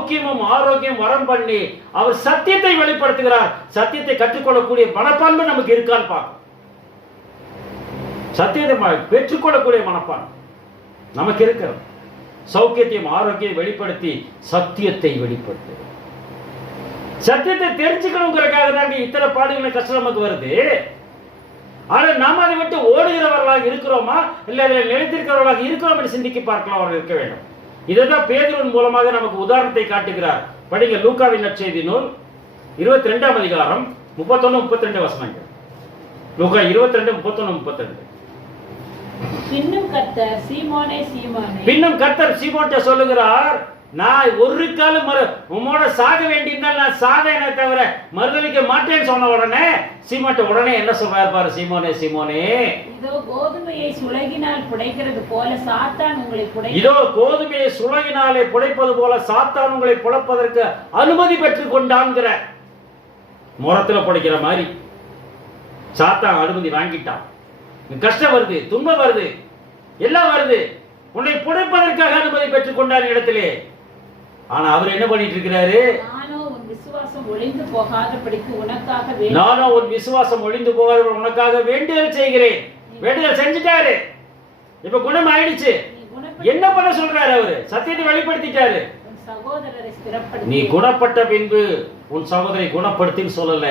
சௌக்கியமும் ஆரோக்கியம் வரம் பண்ணி அவர் சத்தியத்தை வெளிப்படுத்துகிறார். சத்தியத்தை கற்றுக்கொள்ளக்கூடிய மனப்பான்மை நமக்கு இருக்கான்னு பார்க்கும். சத்தியத்தை பெற்றுக்கொள்ளக்கூடிய மனப்பான்மை நமக்கு இருக்கிறது. சௌக்கியத்தையும் ஆரோக்கியம் வெளிப்படுத்தி சத்தியத்தை வெளிப்படுத்து. சத்தியத்தை தெரிஞ்சுக்கணுங்கிறதுக்காக தாங்க இத்தனை பாடுகளை கஷ்டம் நமக்கு வருது. ஆனால் நாம் அதை விட்டு ஓடுகிறவர்களாக இருக்கிறோமா, இல்லை அதில் நிலைத்திருக்கிறவர்களாக இருக்கிறோம் என்று சிந்திக்க பார்க்கலாம். அவர்கள் இருக்க வேண்டும். இதைதான் பேதுருவின் மூலமாக நமக்கு உதாரணத்தை காட்டுகிறார். படிங்க லூக்காவின் நற்செய்தி நூல் 22ஆம் அதிகாரம் 31-32 வசனங்கள். லூக்கா 22:31-32. பின்னும் கர்த்தர் சீமோன்ட்ட சொல்லுகிறார், நான் ஒரு காலம் உம்மோட சாக வேண்டியிருந்தால் நான் சாவேனே தவிர மறுதலிக்க மாட்டேன்னு சொன்ன உடனே சீமோன்ட்ட உடனே என்ன சொல்றாரு பாரு, சீமோனே சீமோனே, இதோ கோதுமையை சுலகினால் புடைக்கிறது போல சாத்தான் உங்களை இதோ கோதுமையை சுலகினாலே புடைப்பது போல சாத்தான் உங்களை புடைப்பதற்கு அனுமதி பெற்றுக் கொண்டான்கிற முரத்துல புடைக்கிற மாதிரி சாத்தான் அனுமதி வாங்கிட்டான். கஷ்டம் வருது, துன்பம் வருது, எல்லாம் வருது, உன்னை புடைப்பதற்காக அனுமதி பெற்றுக் கொண்டார் இடத்திலே. ஆனா அவர் என்ன பண்ணிட்டு இருக்கிறாரு, நானோ உன் விசுவாசம் ஒளிந்து போகாத உனக்காக வேண்டுதல் செய்கிறேன். வேண்டுதல் செஞ்சுட்டாரு, இப்ப குணம் ஆயிடுச்சு. என்ன பண்ண சொல்றாரு அவரு, சத்தியத்தை வெளிப்படுத்திட்டாரு. நீ குணப்பட்ட பின்பு உன் சகோதரை குணப்படுத்தின்னு சொல்லல,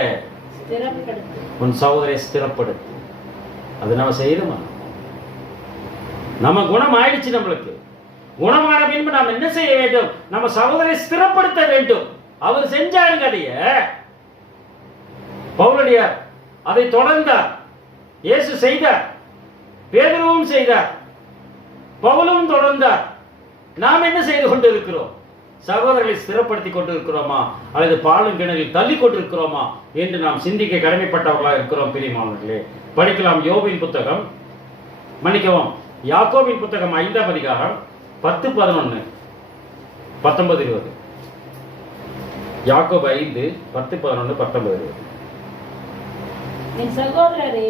உன் சகோதரை ஸ்திரப்படுத்து. அது நம்ம செய்யணுமா? நம்ம குணம் ஆயிடுச்சு, நம்மளுக்கு குணமான பின்பு நாம் என்ன செய்ய வேண்டும், நம்ம சகோதரை ஸ்திரப்படுத்த வேண்டும். அவர் செஞ்சாருங்க அதைய, பவுலடியார் அதை தொடர்ந்தார், இயேசு செய்தார், பேதுருவும் செய்தார், பவுலும் தொடர்ந்தார். நாம் என்ன செய்து கொண்டு இருக்கிறோம்? சகோதரர்களை ஸ்திரப்படுத்தி கொண்டிருக்கிறோமா அல்லது பாலும் கிணறில் தள்ளி கொண்டிருக்கிறோமா என்று நாம் சிந்திக்க கடமைப்பட்டவர்களாக இருக்கிறோம். பிரியமானவர்களே, படிக்கலாம் யோபின் புத்தகம், மன்னிக்கவும் யாக்கோபின் புத்தகம் 5ஆம் அதிகாரம் 10, 11, 19, 20. யாக்கோபு 5, 10, 11, 19, 20. என் சகோதரரே,